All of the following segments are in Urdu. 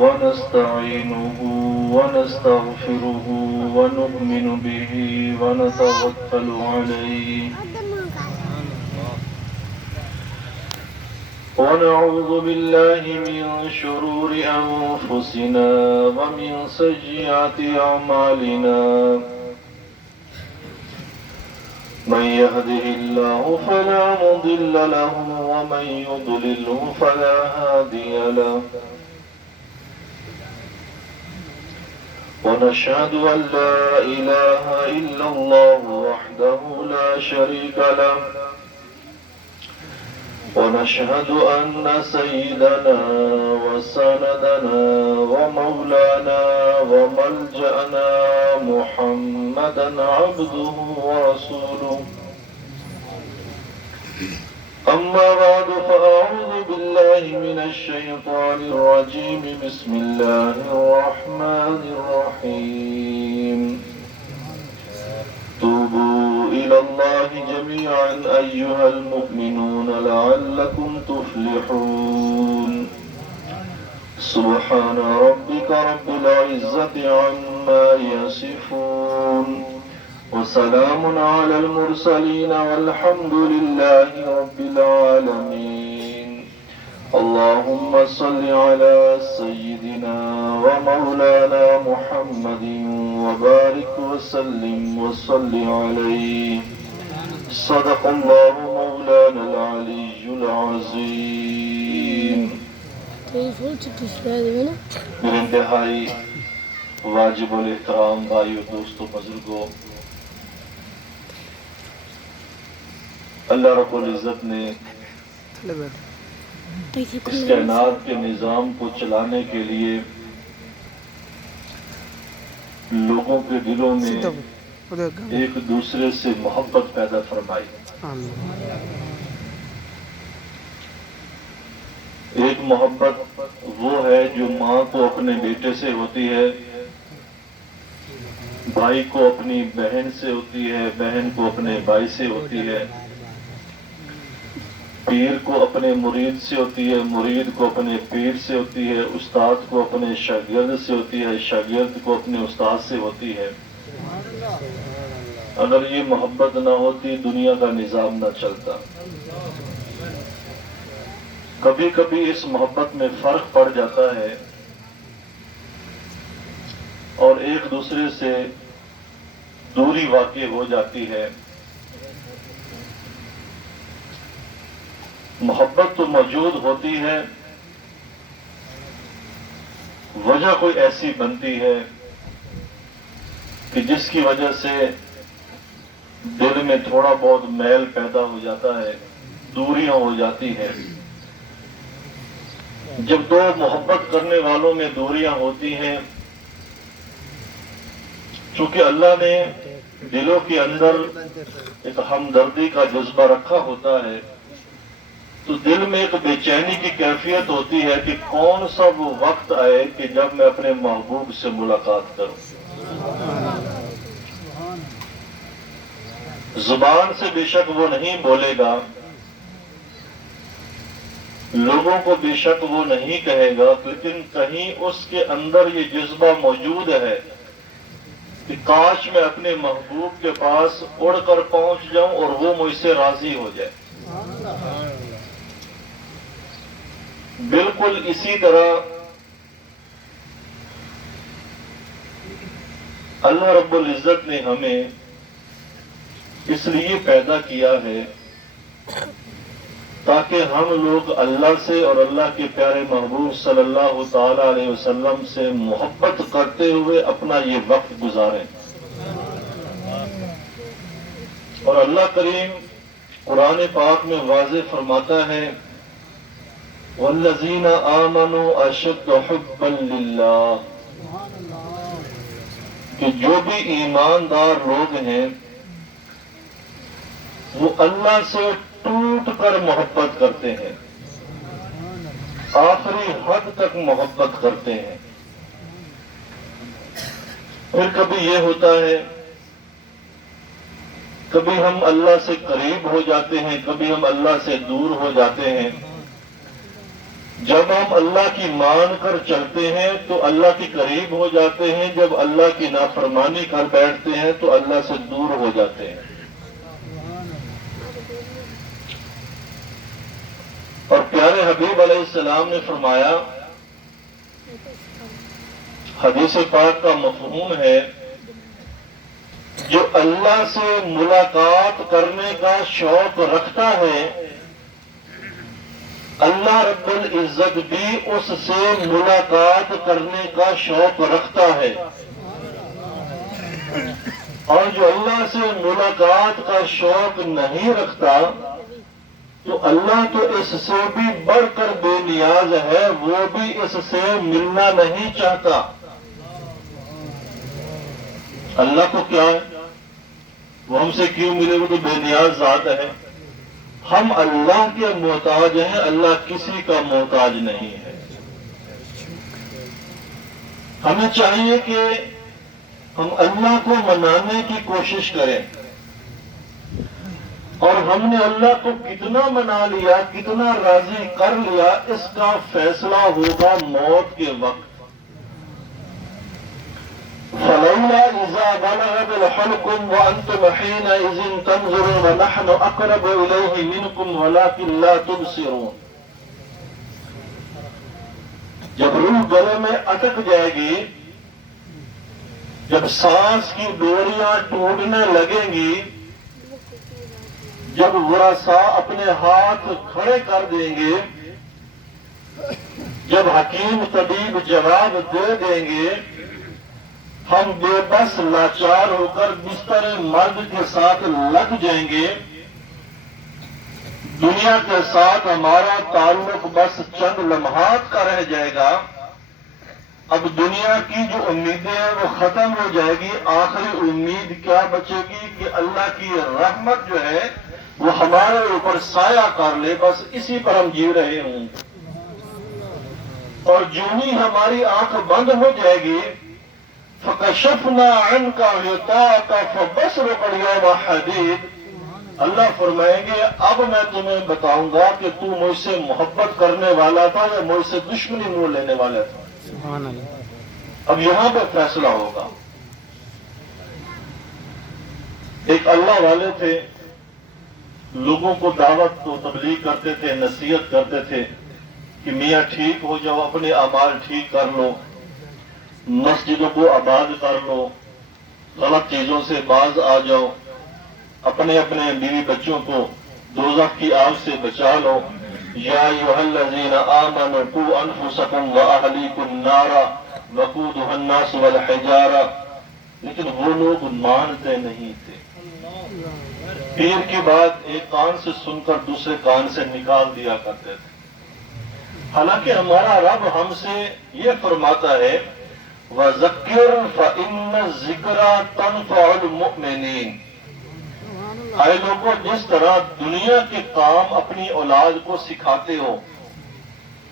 ونستعينه ونستغفره ونؤمن به ونتوكل عليه ونعوذ بالله من شرور أنفسنا ومن سيئات أعمالنا من يهده الله فلا مضل له ومن يضلله فلا هادي له ونشهد أن لا إله إلا الله وحده لا شريك له ونشهد أن سيدنا وسندنا ومولانا وملجأنا محمدا عبده ورسوله أما بعد فأعوذ بالله من الشيطان الرجيم بسم الله الرحمن الرحيم توبوا إلى الله جميعا أيها المؤمنون لعلكم تفلحون سبحان ربك رب العزة عما يصفون وسلام على المرسلين والحمد لله رب العالمين اللهم صل على سيدنا ومولانا محمد وبارك وسلم وصل عليه صدق الله مولانا العلي العظيم میرے انتہائی واجب الاحترام بھائیو دوستو بزرگوں، اللہ رب العزت نے اس کائنات کے نظام کو چلانے کے لیے لوگوں کے دلوں میں ایک دوسرے سے محبت پیدا فرمائی۔ ایک محبت وہ ہے جو ماں کو اپنے بیٹے سے ہوتی ہے، بھائی کو اپنی بہن سے ہوتی ہے، بہن کو اپنے بھائی سے ہوتی ہے، پیر کو اپنے مرید سے ہوتی ہے، مرید کو اپنے پیر سے ہوتی ہے، استاد کو اپنے شاگرد سے ہوتی ہے، شاگرد کو اپنے استاد سے ہوتی ہے۔ اگر یہ محبت نہ ہوتی دنیا کا نظام نہ چلتا۔ کبھی کبھی اس محبت میں فرق پڑ جاتا ہے اور ایک دوسرے سے دوری واقع ہو جاتی ہے۔ محبت تو موجود ہوتی ہے، وجہ کوئی ایسی بنتی ہے کہ جس کی وجہ سے دل میں تھوڑا بہت میل پیدا ہو جاتا ہے، دوریاں ہو جاتی ہیں۔ جب دو محبت کرنے والوں میں دوریاں ہوتی ہیں، چونکہ اللہ نے دلوں کے اندر ایک ہمدردی کا جذبہ رکھا ہوتا ہے، تو دل میں ایک بے چینی کی کیفیت ہوتی ہے کہ کون سا وہ وقت آئے کہ جب میں اپنے محبوب سے ملاقات کروں۔ زبان سے بے شک وہ نہیں بولے گا، لوگوں کو بے شک وہ نہیں کہے گا، لیکن کہیں اس کے اندر یہ جذبہ موجود ہے کہ کاش میں اپنے محبوب کے پاس اڑ کر پہنچ جاؤں اور وہ مجھ سے راضی ہو جائے۔ بالکل اسی طرح اللہ رب العزت نے ہمیں اس لیے پیدا کیا ہے تاکہ ہم لوگ اللہ سے اور اللہ کے پیارے محبوب صلی اللہ تعالی علیہ وسلم سے محبت کرتے ہوئے اپنا یہ وقت گزاریں۔ اور اللہ کریم قرآن پاک میں واضح فرماتا ہے وَالَّذِينَ آمَنُوا أَشَدُّ حُبًّا لِلَّهِ، کہ جو بھی ایماندار لوگ ہیں وہ اللہ سے ٹوٹ کر محبت کرتے ہیں، آخری حد تک محبت کرتے ہیں۔ پھر کبھی یہ ہوتا ہے، کبھی ہم اللہ سے قریب ہو جاتے ہیں، کبھی ہم اللہ سے دور ہو جاتے ہیں، جب ہم اللہ کی مان کر چلتے ہیں تو اللہ کے قریب ہو جاتے ہیں، جب اللہ کی نافرمانی کر بیٹھتے ہیں تو اللہ سے دور ہو جاتے ہیں۔ اور پیارے حبیب علیہ السلام نے فرمایا، حدیث پاک کا مفہوم ہے، جو اللہ سے ملاقات کرنے کا شوق رکھتا ہے، اللہ رب العزت بھی اس سے ملاقات کرنے کا شوق رکھتا ہے، اور جو اللہ سے ملاقات کا شوق نہیں رکھتا تو اللہ تو اس سے بھی بڑھ کر بے نیاز ہے، وہ بھی اس سے ملنا نہیں چاہتا۔ اللہ کو کیا ہے، وہ ہم سے کیوں ملے، وہ تو بے نیاز ذات ہے۔ ہم اللہ کے محتاج ہیں، اللہ کسی کا محتاج نہیں ہے۔ ہمیں چاہیے کہ ہم اللہ کو منانے کی کوشش کریں، اور ہم نے اللہ کو کتنا منا لیا، کتنا راضی کر لیا، اس کا فیصلہ ہوگا موت کے وقت۔ فَلَوْلَا إِذَا بَلَغَتِ الْحُلْقُمْ وَأَنْتُمْ حِينَئِذٍ تَنظُرُونَ وَنَحْنُ أَقْرَبُ إِلَيْهِ مِنْكُمْ وَلَكِنْ لَا تُبْصِرُونَ۔ جب روح گلے میں اٹک جائے گی، جب سانس کی ڈوریاں ٹوٹنے لگیں گی، جب ورثاء اپنے ہاتھ کھڑے کر دیں گے، جب حکیم طبیب جواب دے دیں گے، ہم بے بس لاچار ہو کر بستر مرگ کے ساتھ لگ جائیں گے، دنیا کے ساتھ ہمارا تعلق بس چند لمحات کا رہ جائے گا۔ اب دنیا کی جو امیدیں ہیں وہ ختم ہو جائے گی، آخری امید کیا بچے گی کہ اللہ کی رحمت جو ہے وہ ہمارے اوپر سایہ کر لے، بس اسی پر ہم جی رہے ہوں۔ اور جو ہی ہماری آنکھ بند ہو جائے گی، فَكَشَفْنَا عَنْكَ غِطَاءَكَ فَبَصَرُكَ الْيَوْمَ حَدِيدٌ۔ اللہ فرمائیں گے اب میں تمہیں بتاؤں گا کہ تو مجھ سے محبت کرنے والا تھا یا مجھ سے دشمنی مول لینے والا تھا۔ سبحان اللہ۔ اب یہاں پہ فیصلہ ہوگا۔ ایک اللہ والے تھے، لوگوں کو دعوت و تبلیغ کرتے تھے، نصیحت کرتے تھے کہ میاں ٹھیک ہو جاؤ، اپنے اعمال ٹھیک کر لو، مسجدوں کو آباد کر لو، غلط چیزوں سے باز آ جاؤ، اپنے اپنے بیوی بچوں کو دوزخ کی آگ سے بچا لو۔ یا ایھا الذین آمنوا قوا انفسکم واہلیکم نارا وقودھا الناس والحجارہ، لیکن وہ لوگ مانتے نہیں تھے۔ پیر کی بات ایک کان سے سن کر دوسرے کان سے نکال دیا کرتے تھے۔ حالانکہ ہمارا رب ہم سے یہ فرماتا ہے وَذَكِّرْ فَإِنَّ الذِّكْرَىٰ تَنفَعُ الْمُؤْمِنِينَ۔ اے لوگوں، جس طرح دنیا کے کام اپنی اولاد کو سکھاتے ہو،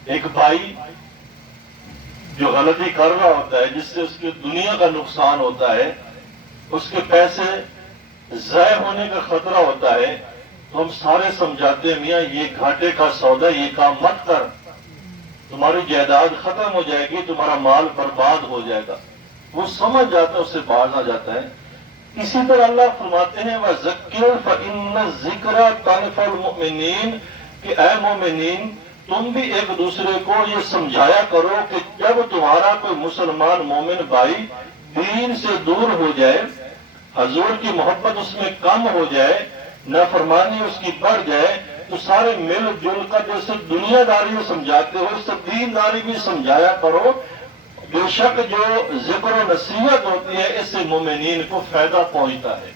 ایک بھائی جو غلطی کر رہا ہوتا ہے جس سے اس کی دنیا کا نقصان ہوتا ہے، اس کے پیسے ضائع ہونے کا خطرہ ہوتا ہے، تو ہم سارے سمجھاتے ہیں میاں یہ گھاٹے کا سودا، یہ کام مت کر، تمہاری جائیداد ختم ہو جائے گی، تمہارا مال برباد ہو جائے گا۔ وہ سمجھ جاتا ہے، اس سے باز آ جاتا ہے۔ اسی طرح اللہ فرماتے ہیں وَذَكِّرْ فَإِنَّ الذِّكْرَىٰ تَنفَعُ الْمُؤْمِنِينَ کہ اے مومنین تم بھی ایک دوسرے کو یہ سمجھایا کرو کہ جب تمہارا کوئی مسلمان مومن بھائی دین سے دور ہو جائے، حضور کی محبت اس میں کم ہو جائے، نافرمانی اس کی بڑھ جائے، تو سارے مل جل کر جیسے دنیا داری میں سمجھاتے ہو اس سے دین داری بھی سمجھایا کرو۔ بے شک جو ذکر و نصیحت ہوتی ہے اس سے مومنین کو فائدہ پہنچتا ہے۔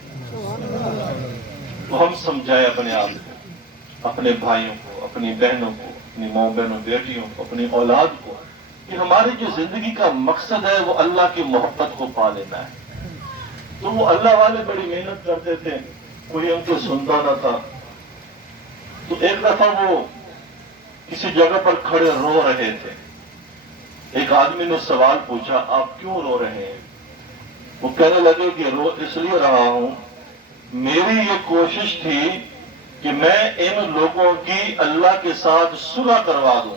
تو ہم سمجھائیں اپنے آپ کو، اپنے بھائیوں کو، اپنی بہنوں کو، اپنی ماں بہنوں بیٹیوں کو، اپنی اولاد کو، کہ ہماری جو زندگی کا مقصد ہے وہ اللہ کی محبت کو پا لینا ہے۔ تو وہ اللہ والے بڑی محنت کرتے تھے، کوئی ان کو سنتا نہ تھا۔ تو ایک دفعہ وہ کسی جگہ پر کھڑے رو رہے تھے۔ ایک آدمی نے سوال پوچھا آپ کیوں رو رہے ہیں؟ وہ کہنے لگے کہ رو اس لیے رہا ہوں، میری یہ کوشش تھی کہ میں ان لوگوں کی اللہ کے ساتھ صلح کروا دوں۔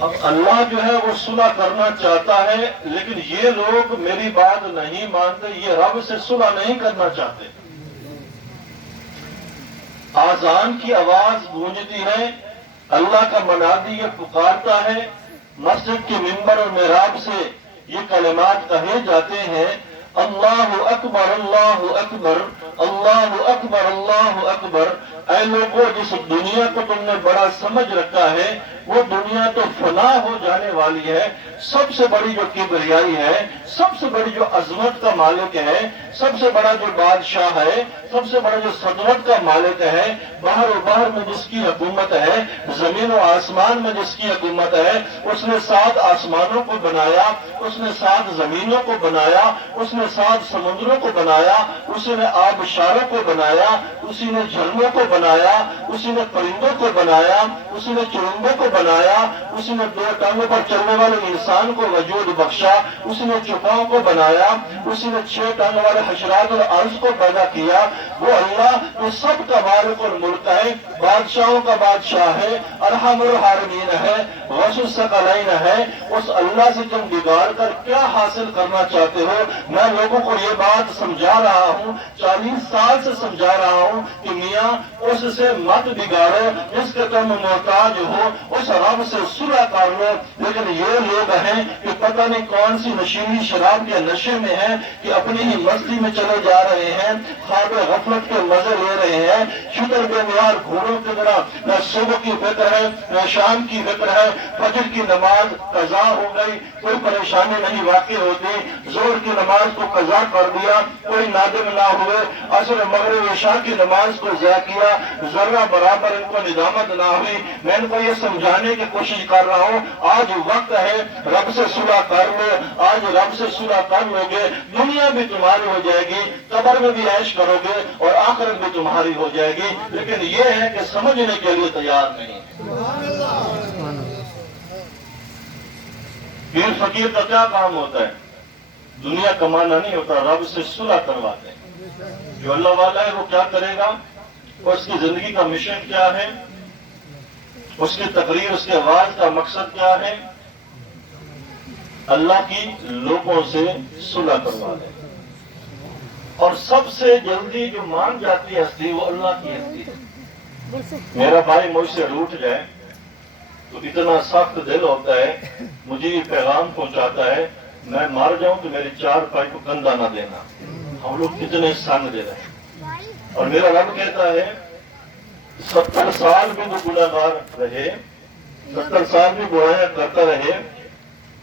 اب اللہ جو ہے وہ صلح کرنا چاہتا ہے، لیکن یہ لوگ میری بات نہیں مانتے، یہ رب سے صلح نہیں کرنا چاہتے۔ آذان کی آواز گونجتی ہے، اللہ کا منادی یہ پکارتا ہے، مسجد کے ممبر اور محراب سے یہ کلمات کہے جاتے ہیں، اللہ اکبر اللہ اکبر اللہ اکبر اللہ اکبر۔ اے لوگوں، جس دنیا کو تم نے بڑا سمجھ رکھا ہے وہ دنیا تو فنا ہو جانے والی ہے۔ سب سے بڑی جو کبریائی ہے، سب سے بڑی جو عظمت کا مالک ہے، سب سے بڑا جو بادشاہ ہے، سب سے بڑا جو سلطنت کا مالک ہے، باہر و باہر میں جس کی حکومت ہے، زمین و آسمان میں جس کی حکومت ہے، اس نے 7 آسمانوں کو بنایا، اس نے 7 زمینوں کو بنایا، اس نے 7 سمندروں کو بنایا، اسی نے آبشاروں کو بنایا، اسی نے جھرنوں کو بنایا، اسی نے پرندوں کو بنایا، اسی نے چرندوں کو بنایا، اسی نے 2 ٹانگوں پر چلنے والے انسان کو وجود بخشا، اسی نے چوپاؤں کو بنایا، اسی نے 6 ٹانگوں والے حشرات اور عرض کو پیدا کیا۔ وہ اللہ جو سب کا مالک اور ملک ہے، بادشاہوں کا بادشاہ ہے، ارحم الراحمین ہے، غوث الثقلین ہے۔ اس اللہ سے تم بگاڑ کر کیا حاصل کرنا چاہتے ہو؟ میں لوگوں کو یہ بات سمجھا رہا ہوں، 40 سال سے سمجھا رہا ہوں کہ میاں اس سے مت بگاڑو جس کے تم محتاج ہو، اس رب سے صلح کر لو۔ لیکن یہ لوگ ہیں کہ پتہ نہیں کون سی نشیلی شراب کے نشے میں ہیں کہ اپنی ہی مستی میں چلے جا رہے ہیں، خواب غفلت کے مزے لے رہے ہیں، شکر بے نیار گھوڑوں کی طرح۔ نہ صبح کی فکر ہے، نہ شام کی فکر ہے، فجر کی نماز قضا ہو گئی، کوئی پریشانی نہیں واقع ہوتی، زور کی نماز کو قضا کر دیا، کوئی نادم نہ ہوئے، عصر مغرب عشاء کی نماز کو ضائع کیا، ذرہ برابر ان کو ندامت نہ ہوئی۔ میں ان کو یہ سمجھانے کی کوشش کر رہا ہوں، آج وقت ہے، رب سے صلح کر لو۔ آج رب سے صلح کر لو گے، دنیا بھی تمہاری ہو جائے گی، قبر میں بھی عیش کرو گے اور آخرت بھی تمہاری ہو جائے گی۔ لیکن یہ ہے کہ سمجھنے کے لیے تیار نہیں۔ پیر فقیر کا کیا کام ہوتا ہے؟ دنیا کمانا نہیں ہوتا، رب سے صلح کرواتے ہیں۔ جو اللہ والا ہے وہ کیا کرے گا، اور اس کی زندگی کا مشن کیا ہے، اس کی تقریر، اس کے آواز کا مقصد کیا ہے؟ اللہ کی لوگوں سے صلح کروا دے۔ اور سب سے جلدی جو مان جاتی ہے ہستی وہ اللہ کی ہستی ہے۔ میرا بھائی مجھ سے روٹھ جائے تو اتنا سخت دل ہوتا ہے، مجھے یہ پیغام پہنچاتا ہے میں مر جاؤں تو میرے 4 پائی کو کندھا نہ دینا۔ ہم لوگ کتنے سنگ دے رہے ہیں، اور میرا رب کہتا ہے 70 سال بھی وہ گناہگار رہے، 70 سال بھی برائیاں کرتا رہے،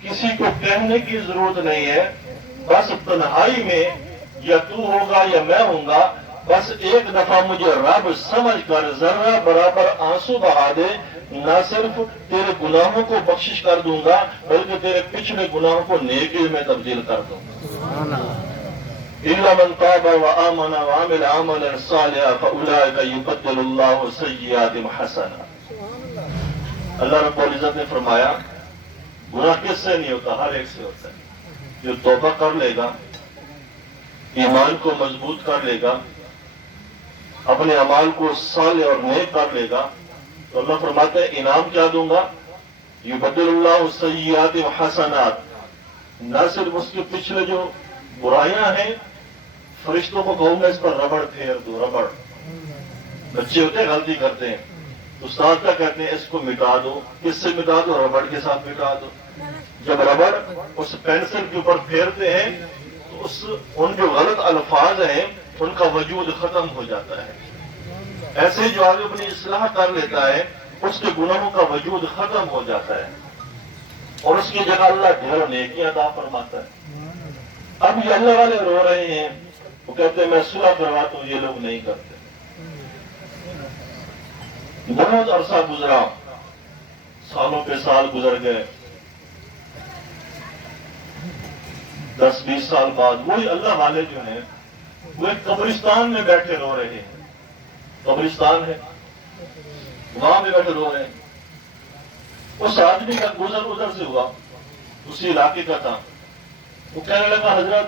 کسی کو کہنے کی ضرورت نہیں ہے، بس تنہائی میں یا تو ہوگا یا میں ہوں گا، بس ایک دفعہ مجھے رب سمجھ کر ذرہ برابر آنسو بہا دے، نہ صرف تیرے گناہوں کو بخشش کر دوں گا بلکہ تیرے پچھلے گناہوں کو نیکی میں تبدیل کر دوں گا۔ إِلَّا مَنْ تَابَ وَآمَنَ وَعَمِلَ عَمَلًا صَالِحًا فَأُولَٰئِكَ يُبَدِّلُ اللَّهُ سَيِّئَاتِهِمْ حَسَنَاتٍ۔ اللہ رب العزت نے فرمایا گناہ کس سے نہیں ہوتا؟ ہر ایک سے ہوتا ہے۔ جو توبہ کر لے گا، ایمان کو مضبوط کر لے گا، اپنے اعمال کو صالح اور نیک کر لے گا، تو اللہ فرماتا ہے انعام کیا دوں گا؟ یبدل اللہ السیئات حسنات۔ نہ صرف اس کے پچھلے جو برائیاں ہیں، فرشتوں کو کہوں گا اس پر ربڑ پھیر دو، ربڑ۔ بچے ہوتے ہیں غلطی کرتے ہیں، استاد کیا کہتے ہیں اس کو مٹا دو، کس سے مٹا دو؟ ربڑ کے ساتھ مٹا دو۔ جب ربڑ اس پینسل کے اوپر پھیرتے ہیں تو ان جو غلط الفاظ ہیں ان کا وجود ختم ہو جاتا ہے۔ ایسے جو آدمی اپنی اصلاح کر لیتا ہے اس کے گناہوں کا وجود ختم ہو جاتا ہے، اور اس کی جگہ اللہ ڈھیر نیکیاں عطا فرماتا ہے۔ اب یہ اللہ والے رو رہے ہیں، وہ کہتے ہیں میں صلح کرواتا ہوں، یہ لوگ نہیں کرتے۔ بہت عرصہ گزرا، سالوں پہ سال گزر گئے، 10-20 سال بعد وہی اللہ والے جو ہیں وہ ایک قبرستان میں بیٹھے رو رہے ہیں۔ قبرستان ہے، وہاں بھی بیٹھے رو رہے ہیں۔ اس آدمی کا گزر ادھر سے ہوا، اسی علاقے کا تھا، وہ کہنے لگا حضرت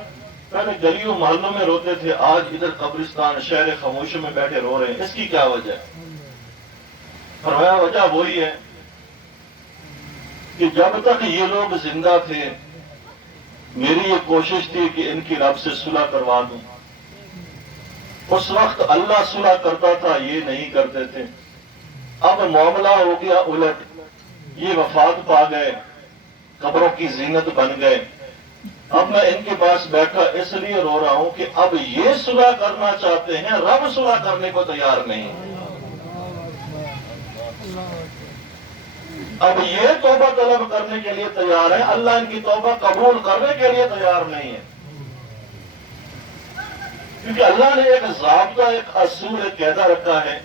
پہلے گلیوں محلوں میں روتے تھے، آج ادھر قبرستان شہر خاموشی میں بیٹھے رو رہے ہیں، اس کی کیا وجہ ہے؟ فرمایا وجہ وہی ہے کہ جب تک یہ لوگ زندہ تھے میری یہ کوشش تھی کہ ان کی رب سے صلح کروا دوں. اس وقت اللہ صلح کرتا تھا، یہ نہیں کرتے تھے. اب معاملہ ہو گیا الٹ، یہ وفات پا گئے، قبروں کی زینت بن گئے. اب میں ان کے پاس بیٹھا اس لیے رو رہا ہوں کہ اب یہ صلح کرنا چاہتے ہیں، رب صلح کرنے کو تیار نہیں. اب یہ توبہ طلب کرنے کے لیے تیار ہے، اللہ ان کی توبہ قبول کرنے کے لیے تیار نہیں ہے. کیونکہ اللہ نے ایک ضابطہ، ایک اصول، ایک قاعدہ رکھا ہے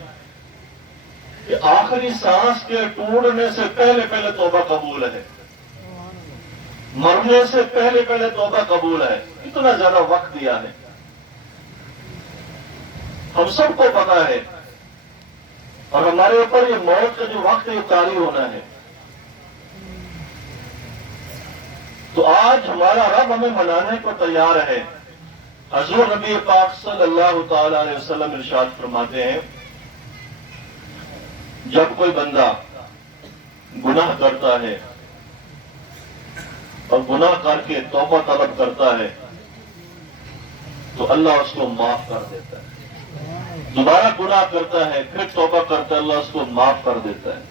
کہ آخری سانس کے ٹوٹنے سے پہلے توبہ قبول ہے، مرنے سے پہلے توبہ قبول ہے. اتنا زیادہ وقت دیا ہے، ہم سب کو پتا ہے، اور ہمارے اوپر یہ موت کا جو وقت ہے یہ طاری ہونا ہے. تو آج ہمارا رب ہمیں منانے کو تیار ہے. حضور نبی پاک صلی اللہ تعالی علیہ وسلم ارشاد فرماتے ہیں جب کوئی بندہ گناہ کرتا ہے اور گناہ کر کے توبہ طلب کرتا ہے تو اللہ اس کو معاف کر دیتا ہے. دوبارہ گناہ کرتا ہے، پھر توبہ کرتا ہے، اللہ اس کو معاف کر دیتا ہے.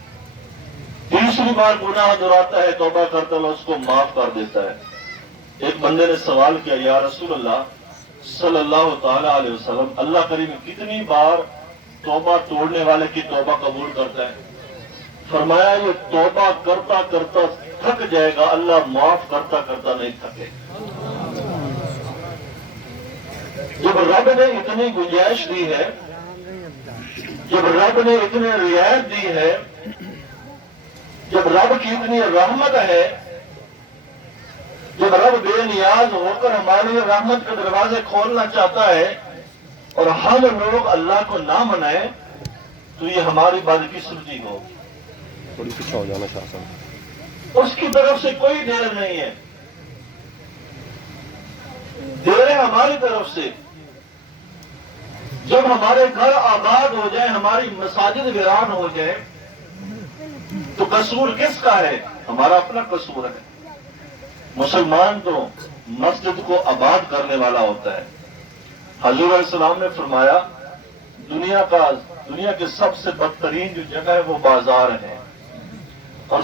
تیسری بار گناہ دہراتا ہے، توبہ کرتا ہے، اللہ اس کو معاف کر دیتا ہے. ایک بندے نے سوال کیا، یا رسول اللہ صلی اللہ تعالی علیہ وسلم، اللہ کریم کتنی بار توبہ توڑنے والے کی توبہ قبول کرتا ہے؟ فرمایا یہ توبہ کرتا کرتا تھک جائے گا، اللہ معاف کرتا کرتا نہیں تھکے. جب رب نے اتنی گنجائش دی ہے، جب رب نے اتنی رعایت دی ہے، جب رب کی اتنی رحمت ہے، جب رب بے نیاز ہو کر ہماری رحمت کے دروازے کھولنا چاہتا ہے اور ہم لوگ اللہ کو نہ منائیں تو یہ ہماری بدقسمتی ہو. تھوڑی پیچھے ہو جانا شاہ صاحب. اس کی طرف سے کوئی دیر نہیں ہے، دیر ہے ہماری طرف سے. جب ہمارے گھر آباد ہو جائیں، ہماری مساجد ویران ہو جائیں تو قصور کس کا ہے؟ ہمارا اپنا قصور ہے. مسلمان تو مسجد کو آباد کرنے والا ہوتا ہے. حضور علیہ السلام نے فرمایا دنیا کی سب سے بدترین جو جگہ ہے وہ بازار ہے، اور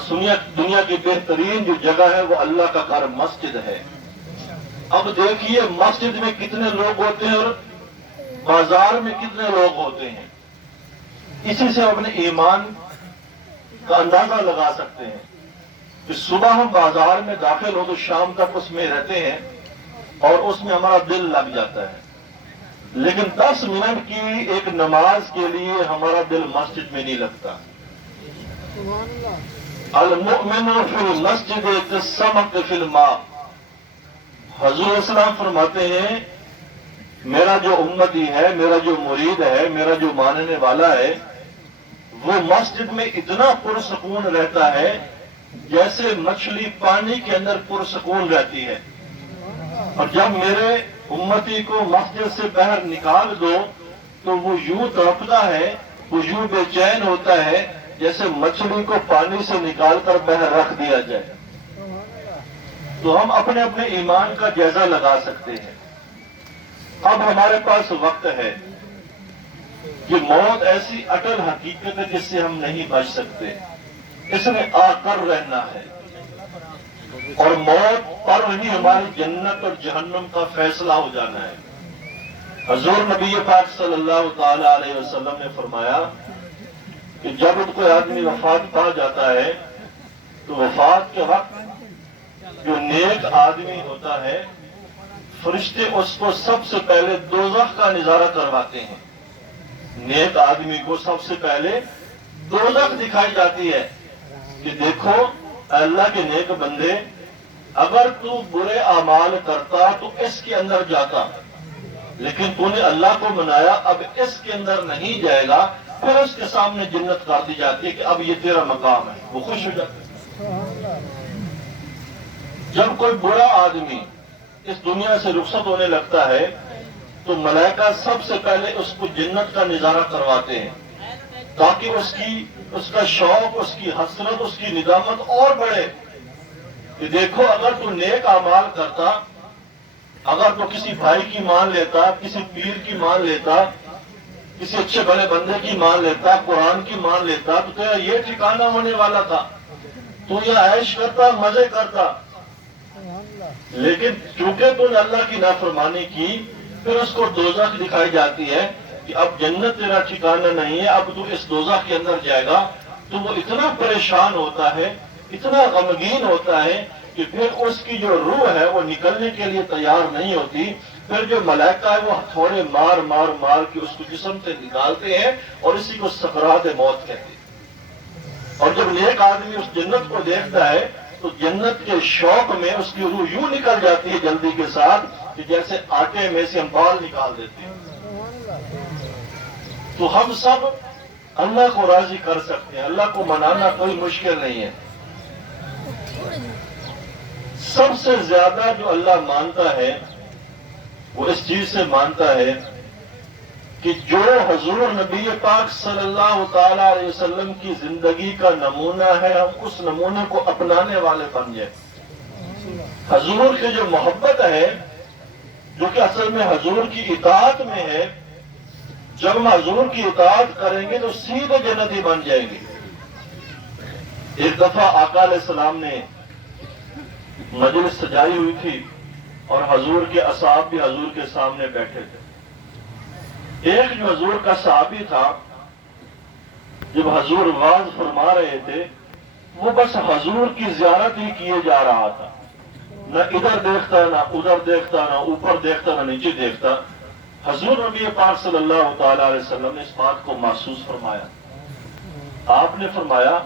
دنیا کی بہترین جو جگہ ہے وہ اللہ کا گھر مسجد ہے. اب دیکھیے مسجد میں کتنے لوگ ہوتے ہیں اور بازار میں کتنے لوگ ہوتے ہیں. اسی سے اپنے ایمان کا اندازہ لگا سکتے ہیں کہ صبح ہم بازار میں داخل ہو تو شام تک اس میں رہتے ہیں اور اس میں ہمارا دل لگ جاتا ہے، لیکن 10 منٹ کی ایک نماز کے لیے ہمارا دل مسجد میں نہیں لگتا. المؤمن فی المسجد کالسمک فی الماء. حضور اسلام فرماتے ہیں میرا جو امتی ہے، میرا جو مرید ہے، میرا جو ماننے والا ہے، وہ مسجد میں اتنا پرسکون رہتا ہے جیسے مچھلی پانی کے اندر پرسکون رہتی ہے. اور جب میرے امتی کو مسجد سے باہر نکال دو تو وہ یوں تڑپتا ہے، وہ یوں بے چین ہوتا ہے جیسے مچھلی کو پانی سے نکال کر باہر رکھ دیا جائے. تو ہم اپنے اپنے ایمان کا جائزہ لگا سکتے ہیں. اب ہمارے پاس وقت ہے. یہ موت ایسی اٹل حقیقت ہے جس سے ہم نہیں بچ سکتے، اس نے آ کر رہنا ہے، اور موت پر ہی ہماری جنت اور جہنم کا فیصلہ ہو جانا ہے. حضور نبی پاک صلی اللہ تعالی علیہ وسلم نے فرمایا کہ جب کوئی آدمی وفات پا جاتا ہے تو وفات کے وقت جو نیک آدمی ہوتا ہے فرشتے اس کو سب سے پہلے دوزخ کا نظارہ کرواتے ہیں. نیک آدمی کو سب سے پہلے دوزخ دکھائی جاتی ہے کہ دیکھو اللہ کے نیک بندے، اگر تو برے اعمال کرتا تو اس کے اندر جاتا، لیکن تو نے اللہ کو منایا، اب اس کے اندر نہیں جائے گا. پھر اس کے سامنے جنت کر دی جاتی ہے کہ اب یہ تیرا مقام ہے، وہ خوش ہو جاتا ہے. جب کوئی برا آدمی اس دنیا سے رخصت ہونے لگتا ہے تو ملائکہ سب سے پہلے اس کو جنت کا نظارہ کرواتے ہیں تاکہ اس کا شوق، اس کی حسرت، اس کی ندامت اور بڑھے کہ دیکھو اگر تو نیک اعمال کرتا، اگر تو کسی بھائی کی مان لیتا، کسی پیر کی مان لیتا، کسی اچھے بڑے بندے کی مان لیتا، قرآن کی مان لیتا، تو تیرا یہ ٹھکانہ ہونے والا تھا، تو یہ عیش کرتا، مزے کرتا۔ لیکن چونکہ تو نے اللہ کی نافرمانی کی، پھر اس کو دوزخ دکھائی جاتی ہے کہ اب جنت تیرا ٹھکانہ نہیں ہے، اب تو اس دوزخ کے اندر جائے گا، تو وہ اتنا پریشان ہوتا ہے، اتنا غمگین ہوتا ہے کہ پھر اس کی جو روح ہے وہ نکلنے کے لیے تیار نہیں ہوتی۔ پھر جو ملائکہ ہے وہ ہتھوڑے مار مار مار کے اس کو جسم سے نکالتے ہیں اور اسی کو سکرات موت کہتے ہیں۔ اور جب نیک آدمی اس جنت کو دیکھتا ہے تو جنت کے شوق میں اس کی روح یوں نکل جاتی ہے جلدی کے ساتھ کہ جیسے آٹے میں سے ہم بال نکال دیتے ہیں۔ تو ہم سب اللہ کو راضی کر سکتے ہیں، اللہ کو منانا کوئی مشکل نہیں ہے۔ سب سے زیادہ جو اللہ مانتا ہے وہ اس چیز سے مانتا ہے کہ جو حضور نبی پاک صلی اللہ تعالی علیہ وسلم کی زندگی کا نمونہ ہے، ہم اس نمونے کو اپنانے والے بن جائیں۔ حضور کی جو محبت ہے، جو کہ اصل میں حضور کی اطاعت میں ہے، جب ہم حضور کی اطاعت کریں گے تو سیدھے جنتی بن جائیں گے۔ ایک دفعہ آقا علیہ السلام نے مجلس سجائی ہوئی تھی اور حضور کے اصحاب بھی حضور کے سامنے بیٹھے تھے۔ ایک جو حضور کا صحابی تھا، جب حضور واعظ فرما رہے تھے وہ بس حضور کی زیارت ہی کیے جا رہا تھا، نہ ادھر دیکھتا، نہ ادھر دیکھتا، نہ اوپر دیکھتا، نہ نیچے دیکھتا۔ حضور نبی پاک صلی اللہ تعالی علیہ وسلم نے اس بات کو محسوس فرمایا۔ آپ نے فرمایا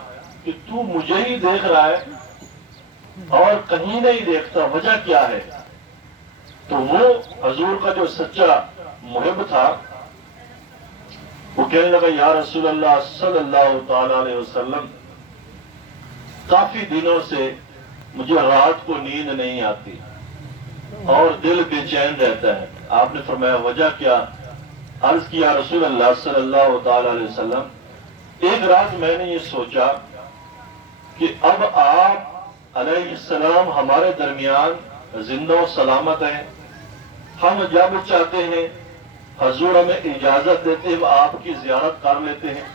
کہ تو مجھے ہی دیکھ رہا ہے اور کہیں نہیں دیکھتا، وجہ کیا ہے؟ تو وہ حضور کا جو سچا محب تھا وہ کہنے لگا، یا رسول اللہ صلی اللہ تعالی علیہ وسلم، کافی دنوں سے مجھے رات کو نیند نہیں آتی اور دل بے چین رہتا ہے۔ آپ نے فرمایا وجہ کیا؟ عرض کیا رسول اللہ صلی اللہ تعالی علیہ وسلم، ایک رات میں نے یہ سوچا کہ اب آپ علیہ السلام ہمارے درمیان زندہ و سلامت ہیں، ہم جب چاہتے ہیں حضور ہمیں اجازت دیتے ہیں، ہم آپ کی زیارت کر لیتے ہیں،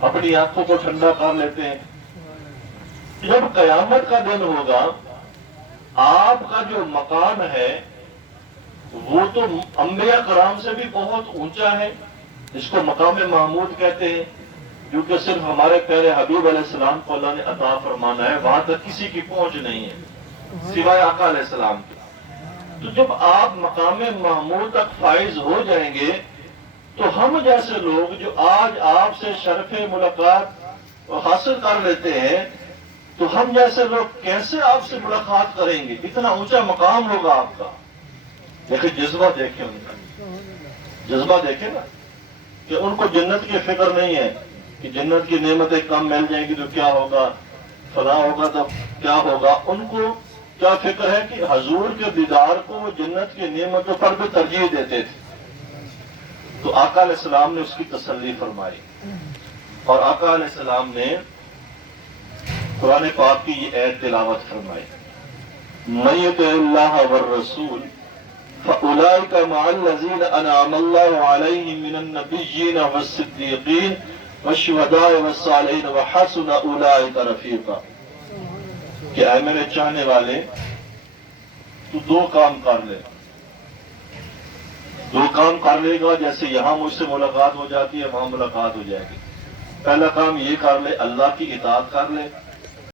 اپنی آنکھوں کو ٹھنڈا کر لیتے ہیں۔ جب قیامت کا دن ہوگا آپ کا جو مقام ہے وہ تو انبیاء کرام سے بھی بہت اونچا ہے، جس کو مقام محمود کہتے ہیں، جو کہ صرف ہمارے پیارے حبیب علیہ السلام کو اللہ نے عطا فرمانا ہے، وہاں تک کسی کی پہنچ نہیں ہے سوائے آقا علیہ السلام کے۔ تو جب آپ مقام محمود تک فائز ہو جائیں گے تو ہم جیسے لوگ جو آج آپ سے شرف ملاقات حاصل کر لیتے ہیں، تو ہم جیسے لوگ کیسے آپ سے ملاقات کریں گے؟ اتنا اونچا مقام ہوگا آپ کا۔ دیکھیں جذبہ دیکھیں ان کا، جذبہ دیکھیں نا، کہ ان کو جنت کی فکر نہیں ہے کہ جنت کی نعمتیں کم مل جائیں گی تو کیا ہوگا، فلاں ہوگا تو کیا ہوگا۔ ان کو کیا فکر ہے کہ حضور کے دیدار کو وہ جنت کی نعمتوں پر بھی ترجیح دیتے تھے۔ تو آقا علیہ السلام نے اس کی تسلی فرمائی، اور آقا علیہ السلام نے قرآن پاک کی یہ آیت تلاوت فرمائی، مَن یُطِعِ اللَّهَ وَالرَّسُولَ فَأُولَٰئِکَ مَعَ الَّذِینَ أَنْعَمَ اللَّهُ عَلَیْہِم مِّنَ النَّبِیِّینَ وَالصِّدِّیقِینَ وَالشُّہَدَاءِ وَالصَّالِحِینَ وَحَسُنَ أُولَٰئِکَ رَفِیقًا۔ کہ اے میرے چاہنے والے، تو دو کام کر لے، دو کام کر لے گا، جیسے یہاں مجھ سے ملاقات ہو جاتی ہے وہاں ملاقات ہو جائے گی۔ پہلا کام یہ کر لے، اللہ کی اطاعت کر لے،